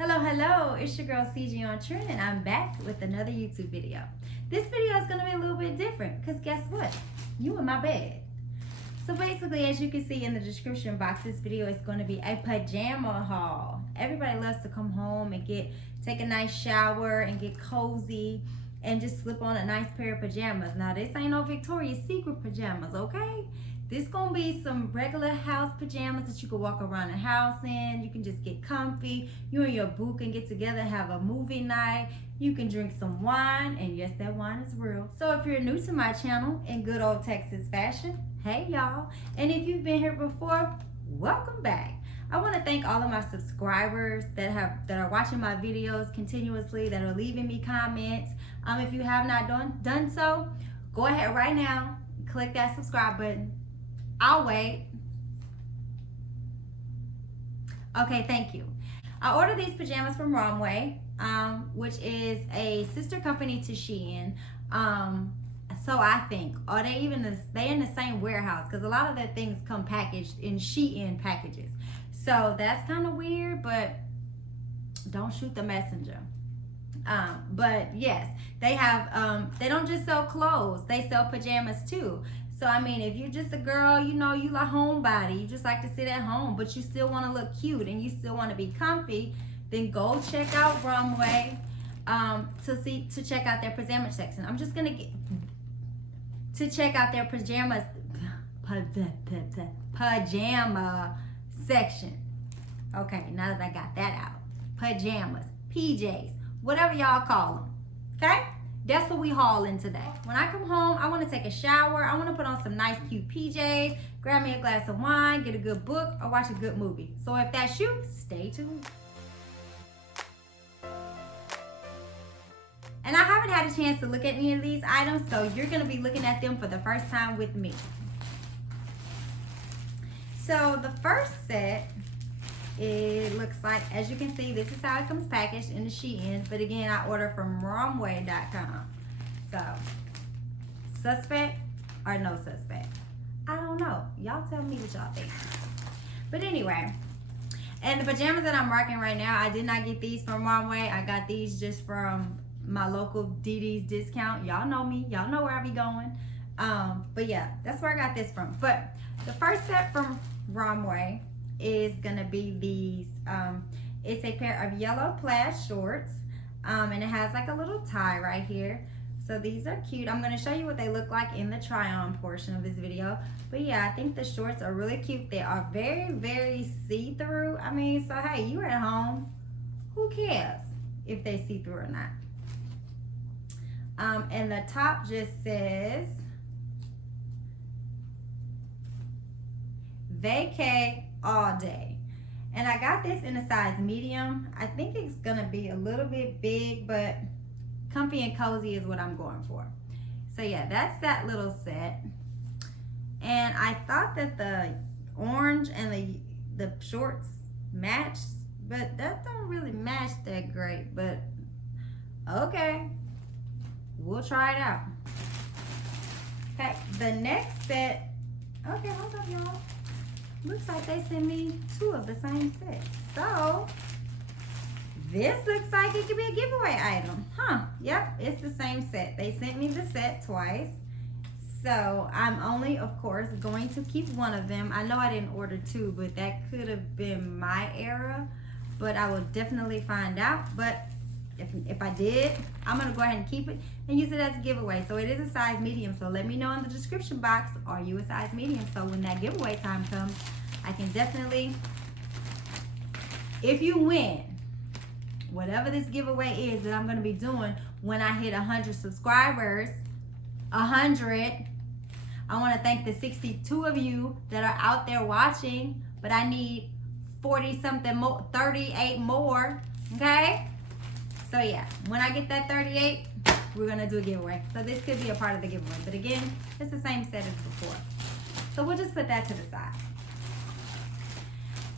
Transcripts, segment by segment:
Hello, it's your girl CG OnTrend and I'm back with another YouTube video. This video is going to be a little bit different because guess what? You in my bed. So basically, as you can see in the description box, this video is going to be a pajama haul. Everybody loves to come home and take a nice shower and get cozy and just slip on a nice pair of pajamas. Now this ain't no Victoria's Secret pajamas, okay? This gonna be some regular house pajamas that you can walk around the house in. You can just get comfy. You and your boo can get together, have a movie night. You can drink some wine, and yes, that wine is real. So if you're new to my channel in good old Texas fashion, hey y'all. And if you've been here before, welcome back. I want to thank all of my subscribers that are watching my videos continuously, that are leaving me comments. If you have not done so, go ahead right now, click that subscribe button. I'll wait. Okay, thank you. I ordered these pajamas from Romwe, which is a sister company to Shein. So I think, are they in the same warehouse? Because a lot of their things come packaged in Shein packages. So that's kind of weird, but don't shoot the messenger. But yes, they have, they don't just sell clothes, they sell pajamas too. So I mean, if you're just a girl, you know, you like homebody, you just like to sit at home, but you still want to look cute and you still want to be comfy, then go check out Romwe to check out their pajama section. I'm just gonna to check out their pajama section. Okay, now that I got that out, pajamas, PJs, whatever y'all call them. Okay. That's what we hauling today. When I come home, I want to take a shower. I want to put on some nice cute PJs, grab me a glass of wine, get a good book, or watch a good movie. So if that's you, stay tuned. And I haven't had a chance to look at any of these items, so you're going to be looking at them for the first time with me. So the first set, it looks like, as you can see, this is how it comes packaged in the Shein. But again, I order from Romwe.com. So, suspect or no suspect? I don't know. Y'all tell me what y'all think. But anyway, and the pajamas that I'm rocking right now, I did not get these from Romwe. I got these just from my local DD's discount. Y'all know me. Y'all know where I be going. But yeah, that's where I got this from. But the first set from Romwe is gonna be these it's a pair of yellow plaid shorts, and it has like a little tie right here. So these are cute. I'm gonna show you what they look like in the try on portion of this video. But yeah, I think the shorts are really cute. They are very see-through. I mean, so hey, you're at home, who cares if they see-through or not. And the top just says vacay all day, and I got this in a size medium. I think it's gonna be a little bit big, but comfy and cozy is what I'm going for. So yeah, that's that little set. And I thought that the orange and the shorts matched, but that don't really match that great. But okay, we'll try it out. Okay, the next set, okay, hold up y'all. Looks like they sent me two of the same sets. So this looks like it could be a giveaway item. Huh, yep, it's the same set. They sent me the set twice. So I'm only, of course, going to keep one of them. I know I didn't order two, but that could have been my error. But I will definitely find out. But if I did, I'm gonna go ahead and keep it and use it as a giveaway. So it is a size medium. So let me know in the description box, are you a size medium? So when that giveaway time comes, I can definitely, if you win, whatever this giveaway is that I'm gonna be doing when I hit 100 subscribers, 100, I wanna thank the 62 of you that are out there watching, but I need 40 something more, 38 more, okay? So yeah, when I get that 38, we're gonna do a giveaway. So this could be a part of the giveaway. But again, it's the same set as before. So we'll just put that to the side.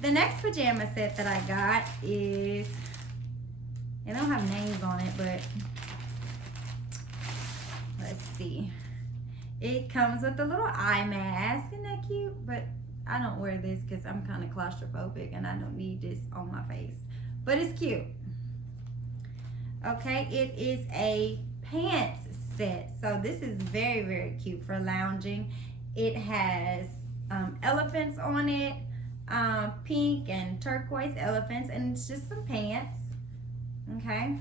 The next pajama set that I got is, they don't have names on it, but let's see. It comes with a little eye mask. Isn't that cute? But I don't wear this because I'm kind of claustrophobic and I don't need this on my face. but it's cute. Okay, it is a pants set. So this is very, very cute for lounging. It has elephants on it, pink and turquoise elephants, and it's just some pants. Okay,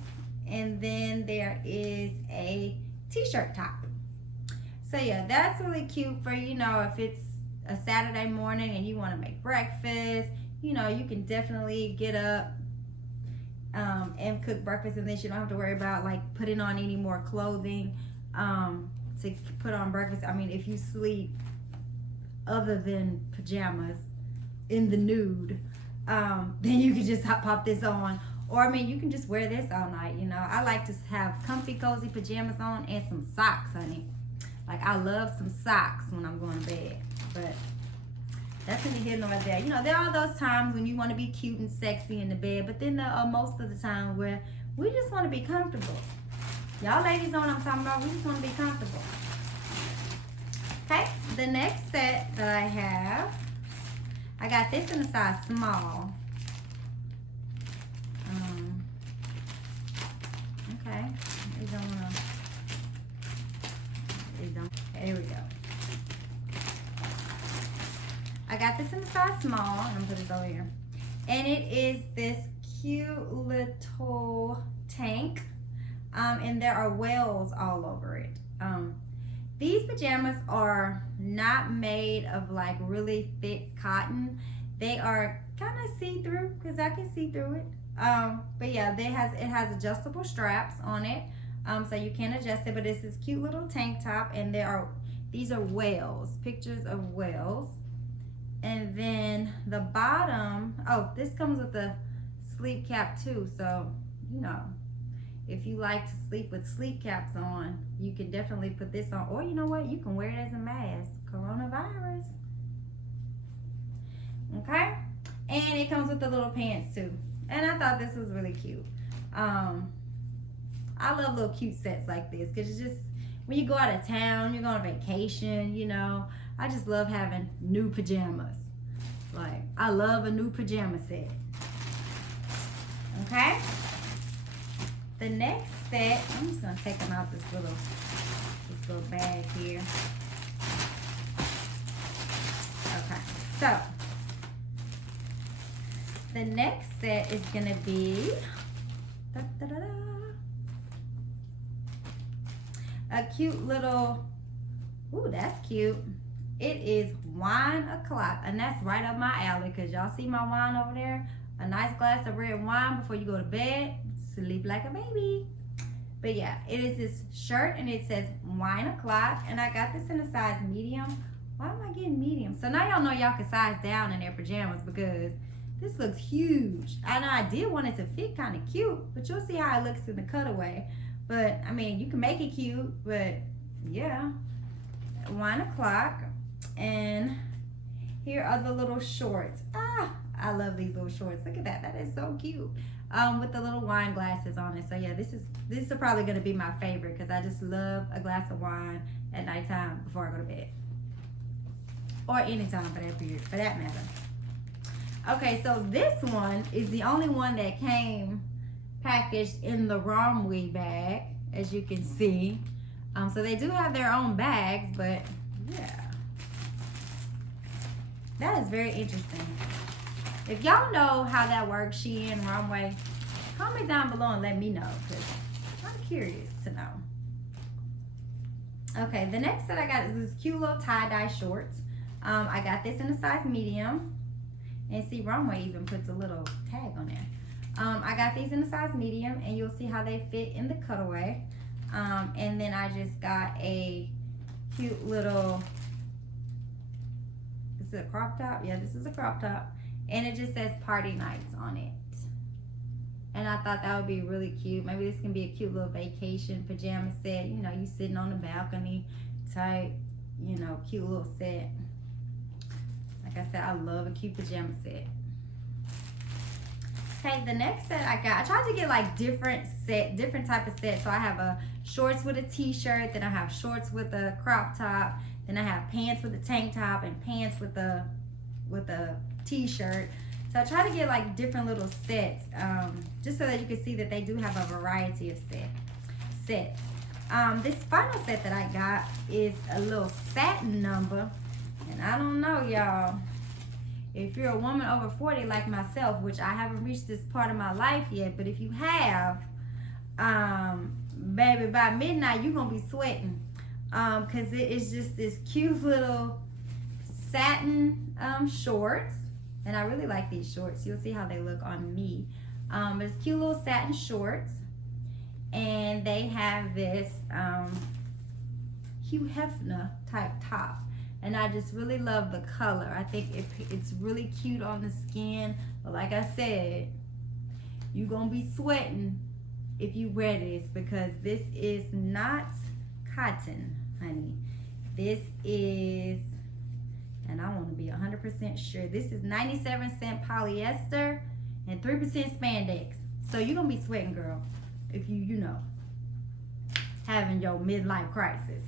and then there is a t-shirt top. So yeah, that's really cute for, you know, if it's a Saturday morning and you want to make breakfast, you know, you can definitely get up and cook breakfast, and then you don't have to worry about like putting on any more clothing to put on breakfast. I mean, if you sleep other than pajamas in the nude, then you can just pop this on. Or I mean, you can just wear this all night, you know. I like to have comfy, cozy pajamas on and some socks, honey. Like, I love some socks when I'm going to bed. But that's neither here nor there. You know, there are those times when you want to be cute and sexy in the bed, but then there are most of the time where we just want to be comfortable. Y'all ladies know what I'm talking about. We just want to be comfortable. Okay, the next set that I have, I got this in a size small. Okay, we don't want to. There we go. I got this in a size small. I'm gonna put this over here, and it is this cute little tank, and there are whales all over it. These pajamas are not made of like really thick cotton. They are kind of see-through because I can see through it. But yeah, it has adjustable straps on it, so you can adjust it. But it's this cute little tank top, and these are whales, pictures of whales. And then the bottom, oh, this comes with a sleep cap too. So, you know, if you like to sleep with sleep caps on, you can definitely put this on. Or you know what, you can wear it as a mask. Coronavirus. Okay, and it comes with the little pants too. And I thought this was really cute. I love little cute sets like this because it's just, when you go out of town, you're going on vacation, you know, I just love having new pajamas. Like, I love a new pajama set. Okay? The next set, I'm just going to take them out this little bag here. Okay, so the next set is gonna be a cute little, ooh, that's cute. It is wine o'clock, and that's right up my alley because y'all see my wine over there? A nice glass of red wine before you go to bed. Sleep like a baby. But yeah, it is this shirt, and it says wine o'clock, and I got this in a size medium. Why am I getting medium? So now y'all know y'all can size down in their pajamas because this looks huge. I know I did want it to fit kind of cute, but you'll see how it looks in the cutaway. But, I mean, you can make it cute, but, yeah. 1 o'clock. And here are the little shorts. Ah, I love these little shorts. Look at that. That is so cute. With the little wine glasses on it. So, yeah, this is probably going to be my favorite because I just love a glass of wine at nighttime before I go to bed. Or anytime for that matter. Okay, so this one is the only one that came packaged in the Romwe bag, as you can see. So they do have their own bags, but yeah. That is very interesting. If y'all know how that works, Shein, Romwe, comment down below and let me know, because I'm curious to know. Okay, the next set I got is this cute little tie-dye shorts. I got this in a size medium. And see, Romwe even puts a little tag on there. I got these in a size medium, and you'll see how they fit in the cutaway. And then I just got a cute little, is it a crop top? Yeah, this is a crop top. And it just says party nights on it. And I thought that would be really cute. Maybe this can be a cute little vacation pajama set. You know, you sitting on the balcony type, you know, cute little set. Like I said, I love a cute pajama set. Okay, the next set I tried to get like different type of sets. So I have a shorts with a t-shirt, then I have shorts with a crop top, then I have pants with a tank top and pants with a t-shirt. So I try to get like different little sets, just so that you can see that they do have a variety of sets. This final set that I got is a little satin number. And I don't know, y'all, if you're a woman over 40 like myself, which I haven't reached this part of my life yet, but if you have, baby, by midnight, you're going to be sweating. Because it is just this cute little satin shorts. And I really like these shorts. You'll see how they look on me. It's cute little satin shorts. And they have this Hugh Hefner type top. And I just really love the color. I think it's really cute on the skin. But like I said, you're going to be sweating if you wear this, because this is not cotton, honey. This is, and I want to be 100% sure, this is 97% polyester and 3% spandex. So you're going to be sweating, girl, if you know, having your midlife crisis.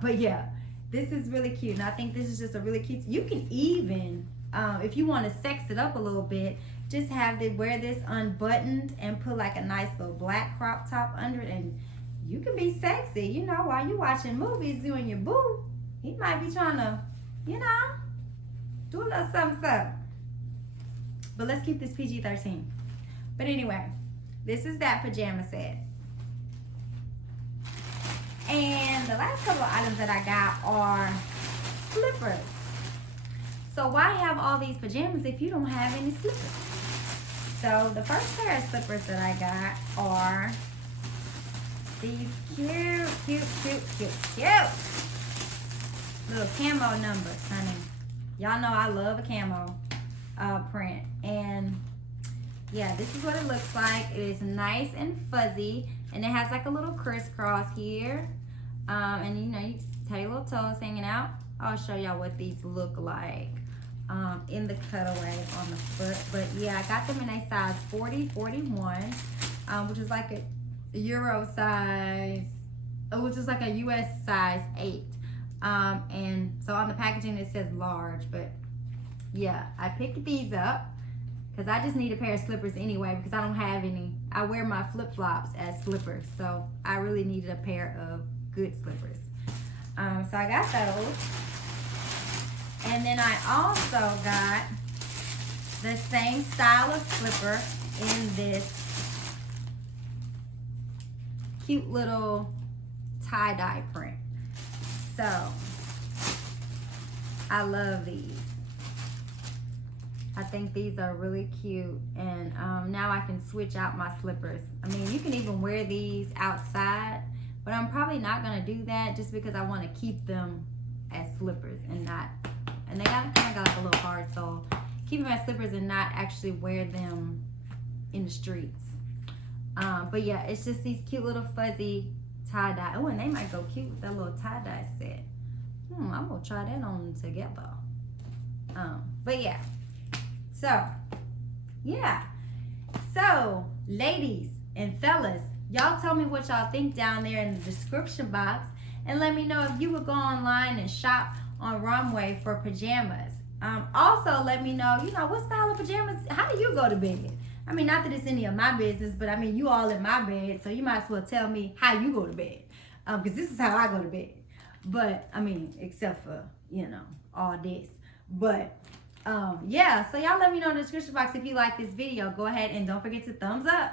But yeah, this is really cute. And I think this is just a really cute, you can even, if you want to sex it up a little bit, just wear this unbuttoned and put like a nice little black crop top under it, and you can be sexy, you know, while you watching movies, you and your boo. He might be trying to, you know, do a little something. But let's keep this PG-13. But anyway, this is that pajama set. And the last couple of items that I got are slippers. So why have all these pajamas if you don't have any slippers? So the first pair of slippers that I got are these cute little camo numbers, honey. Y'all know I love a camo print. And yeah, this is what it looks like. It is nice and fuzzy, and it has like a little crisscross here. And you know, you have your little toes hanging out. I'll show y'all what these look like in the cutaway on the foot. But yeah, I got them in a size 40, 41, which is like a Euro size, which is like a US size 8. And so on the packaging it says large, but yeah, I picked these up because I just need a pair of slippers anyway, because I don't have any. I wear my flip-flops as slippers, so I really needed a pair of good slippers. So I got those. And then I also got the same style of slipper in this cute little tie-dye print. So I love these. I think these are really cute, and now I can switch out my slippers. I mean, you can even wear these outside, but I'm probably not gonna do that just because I want to keep them as slippers and not, and they kind of got like a little hard sole. Keep them as slippers and not actually wear them in the streets. But yeah, it's just these cute little fuzzy tie-dye. Oh, and they might go cute with that little tie-dye set. I'm gonna try that on together. But yeah. So, yeah. So, ladies and fellas, y'all tell me what y'all think down there in the description box, and let me know if you would go online and shop on Romwe for pajamas. Also, let me know, you know, what style of pajamas, how do you go to bed? I mean, not that it's any of my business, but I mean, you all in my bed, so you might as well tell me how you go to bed. Because this is how I go to bed. But, I mean, except for, you know, all this. But, yeah, so y'all let me know in the description box if you like this video. Go ahead and don't forget to thumbs up.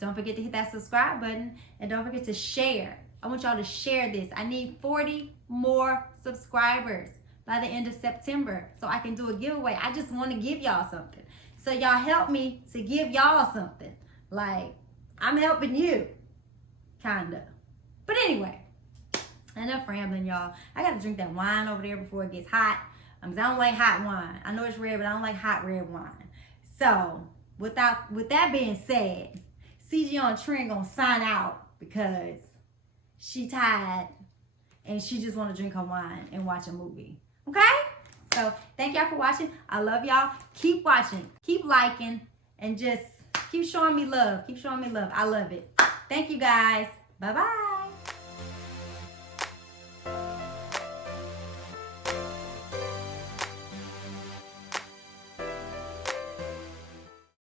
Don't forget to hit that subscribe button. And don't forget to share. I want y'all to share this. I need 40 more subscribers by the end of September so I can do a giveaway. I just want to give y'all something. So y'all help me to give y'all something. Like, I'm helping you. Kinda. But anyway, enough rambling, y'all. I got to drink that wine over there before it gets hot. Because I don't like hot wine. I know it's red, but I don't like hot red wine. So, with that being said, CG OnTrend gonna sign out because she tired and she just want to drink her wine and watch a movie. Okay? So, thank y'all for watching. I love y'all. Keep watching. Keep liking. And just keep showing me love. Keep showing me love. I love it. Thank you, guys. Bye-bye.